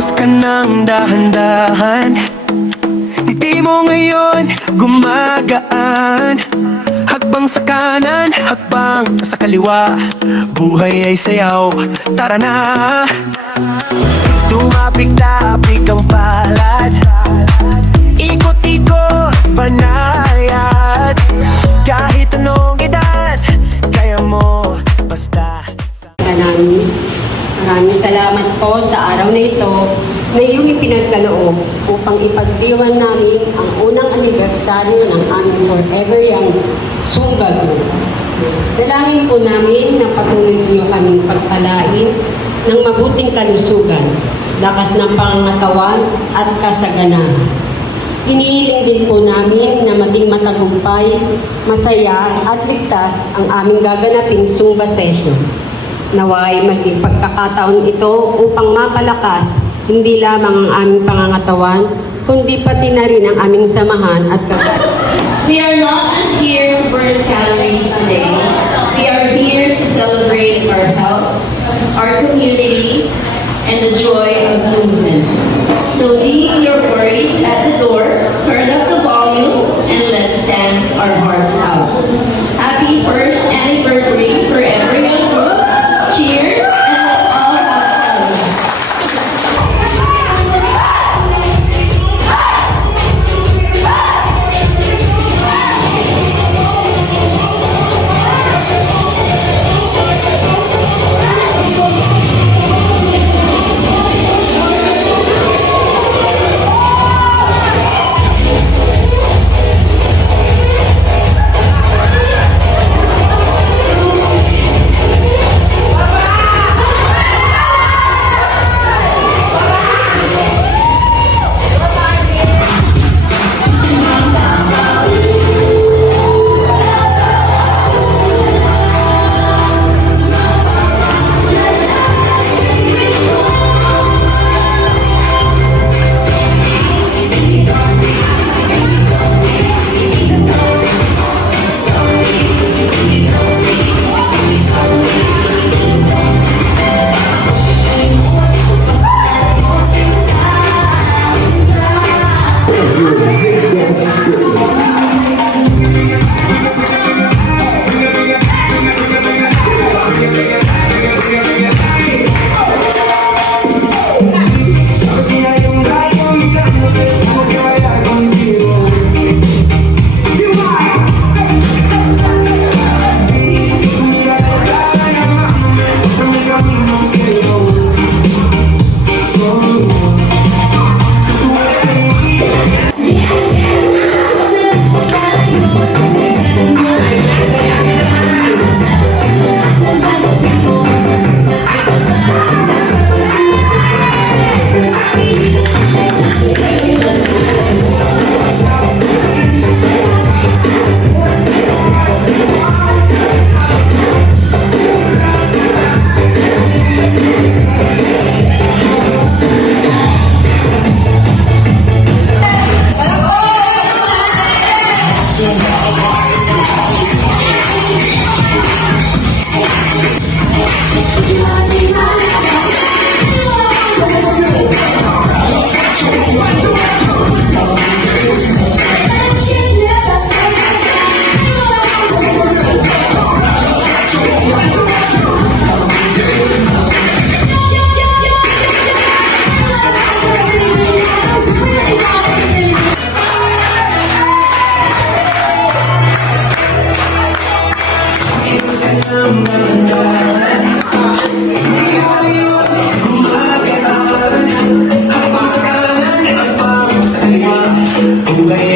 Kumilos ka ng dahan-dahan, di mo ngayon gumagaan. Hakbang sa kanan, hakbang sa kaliwa, buhay ay sayaw, tara na. Tumapik-tapik ang palad, ikot-ikot, banayad. Kahit anong edad, kaya mo, basta Maraming salamat po sa araw na ito na iyong ipinagkaloob upang ipagdiwan namin ang unang anibersaryo ng aming Forever Young Zumba Group. Dalangin po namin na patuloy niyo kaming pagpalain ng mabuting kalusugan, lakas ng pangangatawan at kasaganahan. Inihiling din po namin na maging matagumpay, masaya at ligtas ang aming gaganaping Zumba session. Naway maging pagkakataon ito upang mapalakas hindi lamang ang aming pangangatawan, kundi pati na rin ang aming samahan at We are not just here to burn calories today. We are here to celebrate our health, our community, and the joy of movement. So leave your worries at the door, turn up the volume, and let's dance our hearts out. Happy first anniversary Forever Young Group. Cheers, and let's all have fun. buhay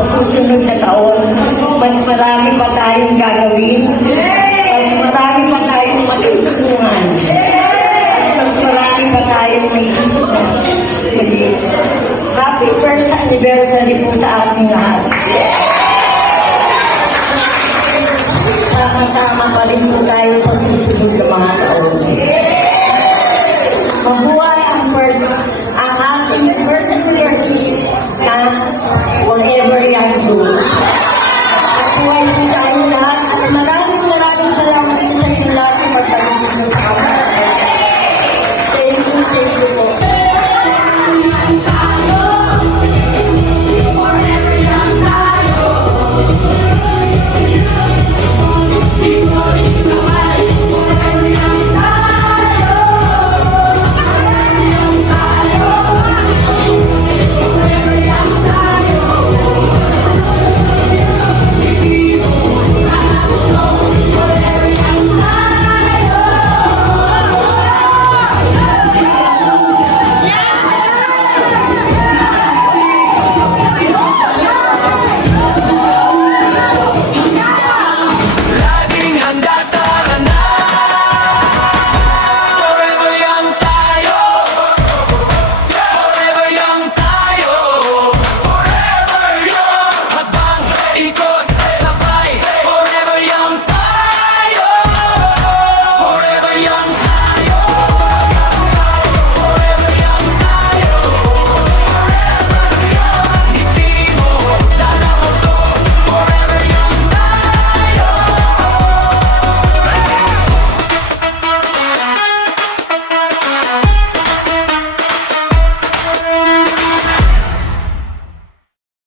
sa susunod na taon, mas marami pa tayong gagawin, mas marami pa tayong matutunan, at mas marami pa tayong may isunan. Happy first anniversary po sa ating lahat. Sama-sama pa rin po tayo sa susunod na mga taon. Mabuhay ang ating first anniversary na whatever yan do. Mabuhay po